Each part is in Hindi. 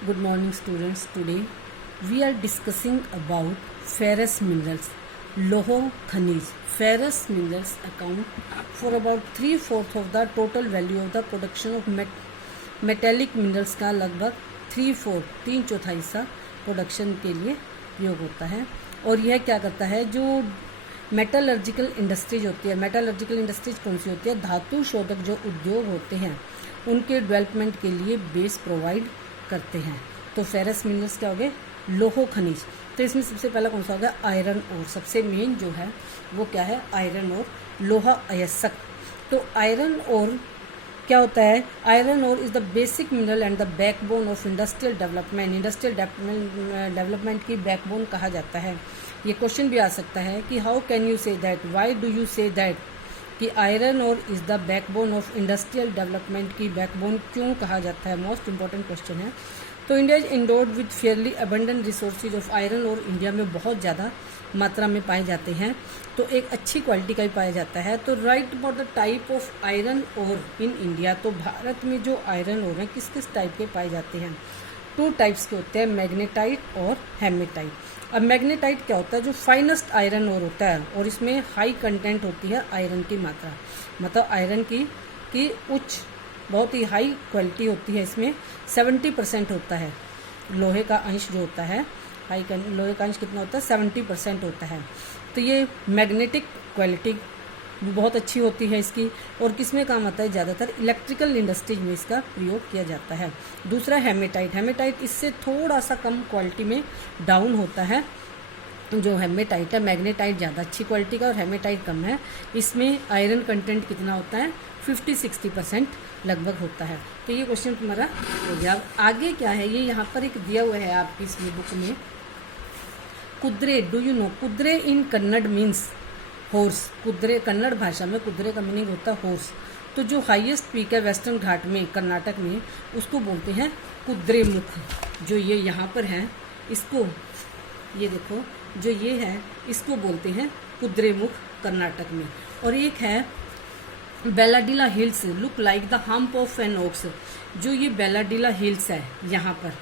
Good morning students. Today we are discussing about ferrous minerals, लोहो खनिज. Ferrous minerals account for about 3/4 of the total value of the production of metallic minerals का लगभग 3/4 3/4 हिस्सा प्रोडक्शन के लिए उपयोग होता है. और यह क्या करता है, जो मेटलर्जिकल इंडस्ट्रीज होती है, मेटलर्जिकल इंडस्ट्रीज कौन सी होती है, धातु शोधक जो उद्योग होते हैं उनके डेवलपमेंट के लिए बेस प्रोवाइड करते हैं. तो फेरस मिनरल्स क्या हो गए, लोहो खनिज. तो इसमें सबसे पहला कौन सा होगा, आयरन ओर. सबसे मेन जो है वो क्या है, आयरन ओर, लोहा अयस्क. तो आयरन ओर क्या होता है, iron ore is the basic mineral and the backbone of industrial development. Industrial development की बैकबोन कहा जाता है. ये क्वेश्चन भी आ सकता है कि how can you say that, why do you say that, कि iron ore is the backbone of industrial development की बैकबोन क्यों कहा जाता है. मोस्ट इंपॉर्टेंट क्वेश्चन है. तो India is endowed with fairly abundant resources of iron ore. India में बहुत ज़्यादा मात्रा में पाए जाते हैं, तो एक अच्छी क्वालिटी का भी पाया जाता है. तो write about the type of iron ore in India. तो भारत में जो आयरन ओर है किस किस टाइप के पाए जाते हैं, 2 टाइप्स के होते हैं, मैग्नेटाइट और हेमेटाइट. अब मैग्नेटाइट क्या होता है, जो फाइनेस्ट आयरन ओर होता है और इसमें हाई कंटेंट होती है आयरन की मात्रा, मतलब आयरन की उच्च बहुत ही हाई क्वालिटी होती है. इसमें 70% होता है लोहे का अंश जो होता है, लोहे का अंश कितना होता है, 70% होता है. तो ये मैग्नेटिक क्वालिटी बहुत अच्छी होती है इसकी. और किस में काम आता है, ज़्यादातर इलेक्ट्रिकल इंडस्ट्रीज में इसका प्रयोग किया जाता है. दूसरा हेमेटाइट. हेमेटाइट इससे थोड़ा सा कम क्वालिटी में डाउन होता है. जो हेमेटाइट है, मैग्नेटाइट ज़्यादा अच्छी क्वालिटी का और हेमेटाइट कम है. इसमें आयरन कंटेंट कितना होता है, 50-60% लगभग होता है. तो ये क्वेश्चन तुम्हारा हो गया. अब आगे क्या है, ये यहाँ पर एक दिया हुआ है आपकी इसमें बुक में, कुद्रे. Do you know kudre in Kannada means horse. कुद्रे कन्नड़ भाषा में कुद्रे का मीनिंग होता है हॉर्स. तो जो हाईएस्ट पीक है वेस्टर्न घाट में कर्नाटक में, उसको बोलते हैं कुद्रे मुख. जो ये यहाँ पर है इसको, ये देखो जो ये है इसको बोलते हैं कुद्रे मुख कर्नाटक में. और एक है Bailadila hills, look like the hump of an ox. जो ये बेलाडीला हिल्स है यहाँ पर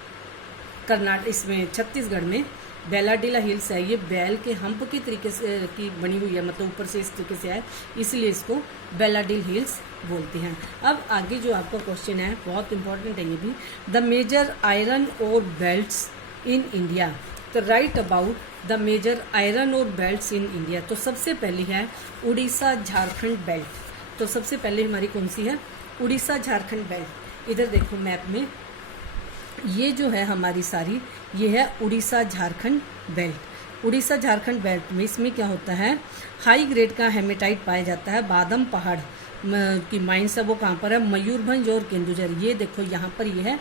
कर्नाटक, इसमें छत्तीसगढ़ में बेलाडीला हिल्स है. ये बैल के हम्प की तरीके से की बनी हुई है, मतलब ऊपर से इस तरीके से है, इसलिए इसको बेलाडील हिल्स बोलते हैं. अब आगे जो आपका क्वेश्चन है बहुत इंपॉर्टेंट है ये भी, the major iron ore belts in India. तो write about the major iron ore belts in India. तो सबसे पहली है उड़ीसा झारखंड बेल्ट. तो सबसे पहले हमारी कौन सी है, उड़ीसा झारखंड बेल्ट. इधर देखो मैप में, ये जो है हमारी सारी, ये है उड़ीसा झारखंड बेल्ट. उड़ीसा झारखंड बेल्ट में इसमें क्या होता है, हाई ग्रेड का हेमेटाइट पाया जाता है. बादम पहाड़ की माइंस है वो कहाँ पर है, मयूरभंज और केंदुझर. ये देखो यहाँ पर ये है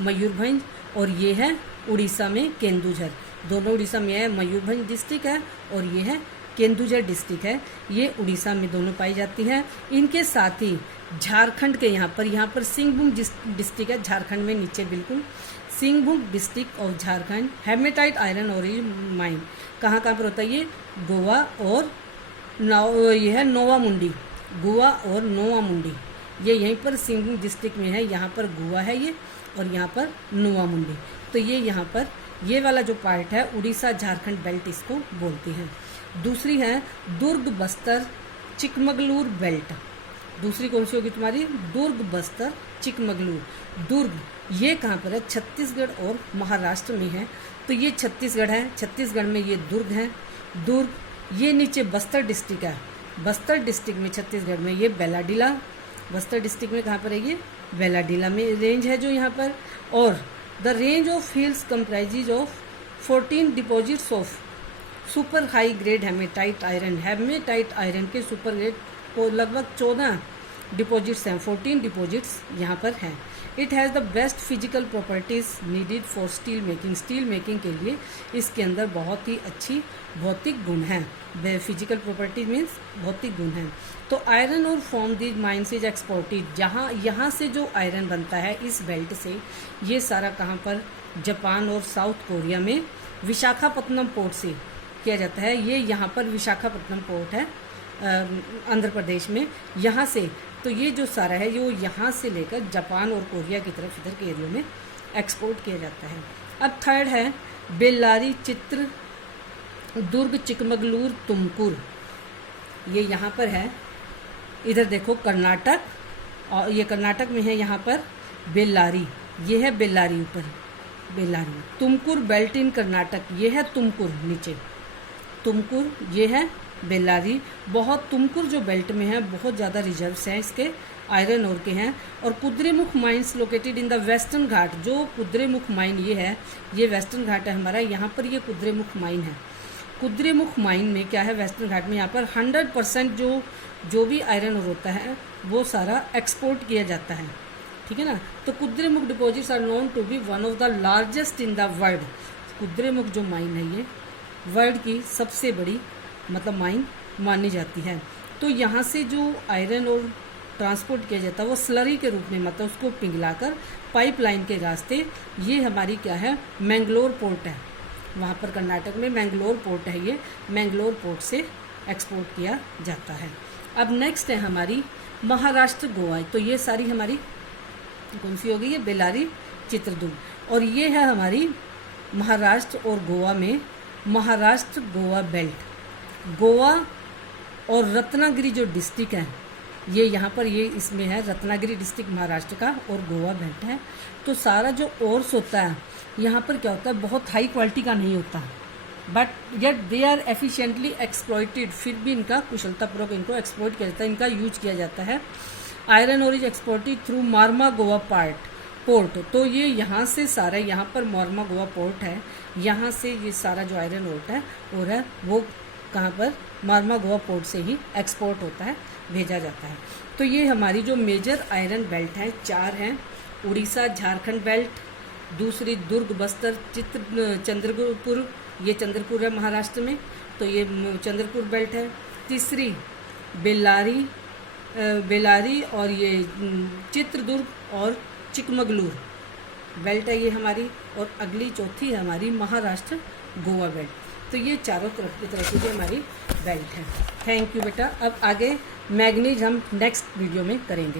मयूरभंज और ये है उड़ीसा में केंदुझर. दोनों उड़ीसा में है, मयूरभंज डिस्ट्रिक्ट है और ये है केंदुझर डिस्ट्रिक्ट है. ये उड़ीसा में दोनों पाई जाती हैं. इनके साथ ही झारखंड के यहाँ पर सिंहभूम डिस्ट्रिक्ट है झारखंड में, नीचे बिल्कुल Singhbhum district of Jharkhand. Hematite iron ore mine कहाँ पर होता है, ये गोवा और ये है नोवा मुंडी, गोवा और नोवा मुंडी, ये यहीं पर सिंहभूम डिस्ट्रिक्ट में है. यहाँ पर गोवा है ये और यहाँ पर नोवा मुंडी. तो ये यहाँ पर ये वाला जो पार्ट है उड़ीसा झारखंड बेल्ट इसको बोलते हैं. दूसरी है दुर्ग बस्तर चिकमगलूर बेल्ट. दूसरी कौन सी होगी तुम्हारी, दुर्ग बस्तर चिकमगलूर. दुर्ग ये कहाँ पर है, छत्तीसगढ़ और महाराष्ट्र में है. तो ये छत्तीसगढ़ है, छत्तीसगढ़ में ये दुर्ग है. दुर्ग ये नीचे बस्तर डिस्ट्रिक्ट है, बस्तर डिस्ट्रिक्ट में छत्तीसगढ़ में ये बेलाडीला. बस्तर डिस्ट्रिक्ट में कहाँ पर है, ये बेलाडीला में रेंज है जो यहाँ पर. और the range of hills comprises of 14 deposits of super high grade hematite iron. Hematite iron के सुपर ग्रेड को लगभग 14 डिपॉजिट्स हैं, 14 डिपॉजिट्स यहाँ पर हैं. It has the best physical properties needed for steel making. Steel making के लिए इसके अंदर बहुत ही अच्छी भौतिक गुण हैं. फिजिकल प्रॉपर्टी मीन्स भौतिक गुण हैं. तो आयरन और form these mines is exported. जहाँ यहाँ से जो आयरन बनता है इस बेल्ट से, ये सारा कहाँ पर, जापान और साउथ कोरिया में विशाखापत्तनम पोर्ट से किया जाता है. ये यहाँ पर विशाखापत्तनम पोर्ट है आंध्र प्रदेश में. यहाँ से तो ये जो सारा है ये यहाँ से लेकर जापान और कोरिया की तरफ इधर के एरिया में एक्सपोर्ट किया जाता है। अब थर्ड है बेल्लारी, चित्रदुर्ग, चिकमगलूर, तुमकुर। ये यहाँ पर है, इधर देखो कर्नाटक, और ये कर्नाटक में है यहाँ पर बेल्लारी, ये है बेल्लारी ऊपर, बेल्लारी। तुमकुर बेल्ट इन कर्नाटक, ये है तुमकुर नीचे, तुमकुर ये है बेल्लारी। बहुत तुमकुर जो बेल्ट में है बहुत ज़्यादा रिजर्व्स हैं इसके, आयरन ओर के हैं। और Kudremukh mines located in the western Ghat, जो कुद्रेमुख माइन ये है, ये वेस्टर्न घाट है हमारा, यहाँ पर ये कुद्रेमुख माइन है। कुद्रेमुख माइन में क्या है, वेस्टर्न घाट में यहाँ पर 100% जो भी आयरन ओर होता है वो सारा एक्सपोर्ट किया जाता है, ठीक है ना। तो Kudremukh deposits are known to be one of the largest in the world. Kudremukh जो माइन है ये वर्ल्ड की सबसे बड़ी मतलब माइन मानी जाती है। तो यहाँ से जो आयरन और ट्रांसपोर्ट किया जाता है वो स्लरी के रूप में, मतलब उसको पिघलाकर पाइपलाइन के रास्ते, ये हमारी क्या है, मैंगलोर पोर्ट है, वहाँ पर कर्नाटक में मैंगलोर पोर्ट है, ये मैंगलोर पोर्ट से एक्सपोर्ट किया जाता है। अब नेक्स्ट है हमारी महाराष्ट्र, गोवा। तो ये सारी हमारी कौन सी हो गई है, बेल्लारी, चित्रदुर्ग। और ये है हमारी महाराष्ट्र और गोवा में महाराष्ट्र गोवा बेल्ट। गोवा और रत्नागिरी जो डिस्ट्रिक्ट है ये यहाँ पर, ये इसमें है रत्नागिरी डिस्ट्रिक्ट महाराष्ट्र का, और गोवा बेल्ट है। तो सारा जो ओर्स होता है यहाँ पर क्या होता है, बहुत हाई क्वालिटी का नहीं होता, but yet they are efficiently exploited, फिर भी इनका कुशलतापूर्वक इनको एक्सप्लॉइट किया जाता है, इनका यूज किया जाता है। Iron ore is exported through Mormugao port. तो ये यहाँ से सारा, यहाँ पर मार्मा गोवा पोर्ट है, यहाँ से ये सारा जो आयरन ओर है वो कहाँ पर, मार्मा गोवा पोर्ट से ही एक्सपोर्ट होता है, भेजा जाता है। तो ये हमारी जो मेजर आयरन बेल्ट हैं 4 हैं। उड़ीसा झारखंड बेल्ट, दूसरी दुर्ग बस्तर चंद्रपुर, ये चंद्रपुर है महाराष्ट्र में, तो ये चंद्रपुर बेल्ट है। तीसरी बेल्लारी और ये चित्रदुर्ग और चिकमगलूर बेल्ट है ये हमारी। और अगली चौथी है हमारी महाराष्ट्र गोवा बेल्ट। तो ये चारों तरफ की हमारी बेल्ट है। थैंक यू बेटा। अब आगे मैग्नीज हम नेक्स्ट वीडियो में करेंगे।